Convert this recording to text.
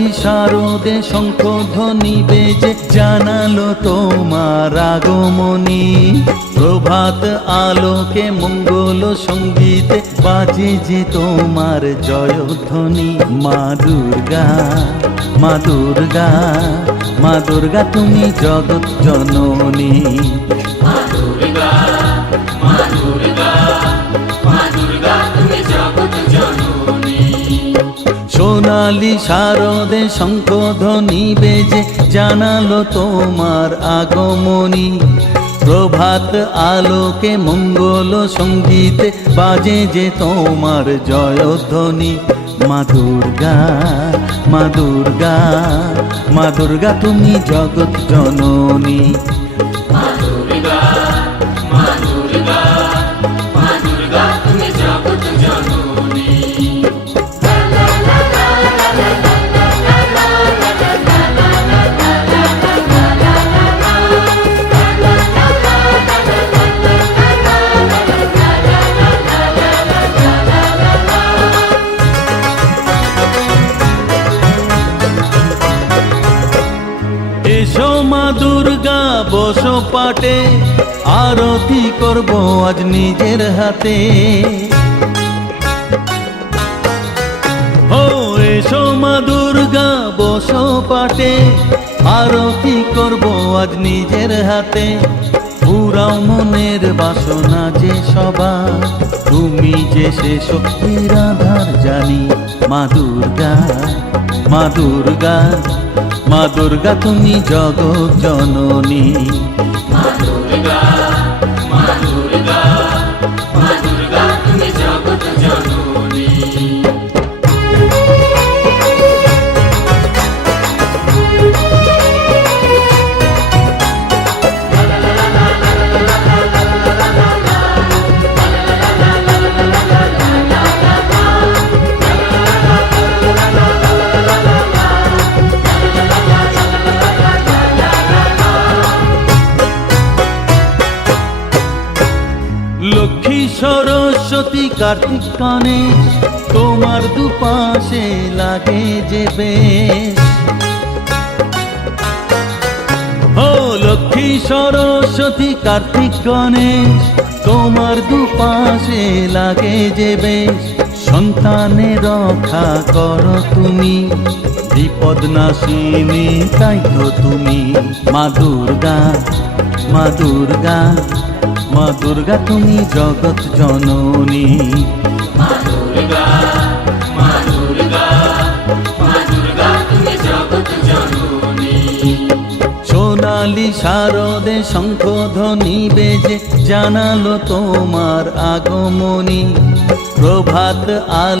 সোনালি শারদে শঙ্খধ্বনি বেজে জানালো তোমার আগমনী। প্রভাত আলোকে মঙ্গল সঙ্গীতে বাজে যে তোমার জয়ধ্বনি। মা দুর্গা, মা দুর্গা, মা দুর্গা তুমি জগৎ জননী। মা দুর্গা, মা দুর্গা, মা দুর্গা তুমি জগৎ জননী। সোনালি শারদে শঙ্খধ্বনি বেজে জানালো তোমার আগমনী। প্রভাত আলোকে মঙ্গল সঙ্গীতে বাজে যে তোমার জয়ধ্বনি। মা দুর্গা, মা দুর্গা, মা দুর্গা তুমি জগৎ জননী। মা দুর্গা, মা দুর্গা, মা দুর্গা তুমি জগৎ জননী। এসো মা দুর্গা বসো পাটে, আরতি করব আজ নিজের হাতে। ও এসো মা দুর্গা বসো পাটে, আরতি করব আজ নিজের হাতে। পুরাও মনের বাসনা যে সবার, তুমি যে সে শক্তির আধার জানি। মা দুর্গা, মা দুর্গা, মা দুর্গা তুমি জগৎ জননী। মা দুর্গা, মা দুর্গা, মা দুর্গা তুমি জগৎ জননী। লক্ষ্মী সরস্বতী কার্তিক গণেশ তোমার দুপাশে লাগে যে বেশ। ও লক্ষ্মী সরস্বতী কার্তিক গণেশ তোমার দুপাশে লাগে যে বেশ। সন্তানের রক্ষা করো তুমি, বিপদ নাশিনী তাই তো তুমি। মা দুর্গা, মা দুর্গা, মা দুর্গা তুমি জগৎ জননী। মা দুর্গা, মা দুর্গা, মা দুর্গা তুমি জগৎ জননী। সোনালি শারদে শঙ্খধ্বনি বেজে জানালো তোমার আগমনী। প্রভাত আলো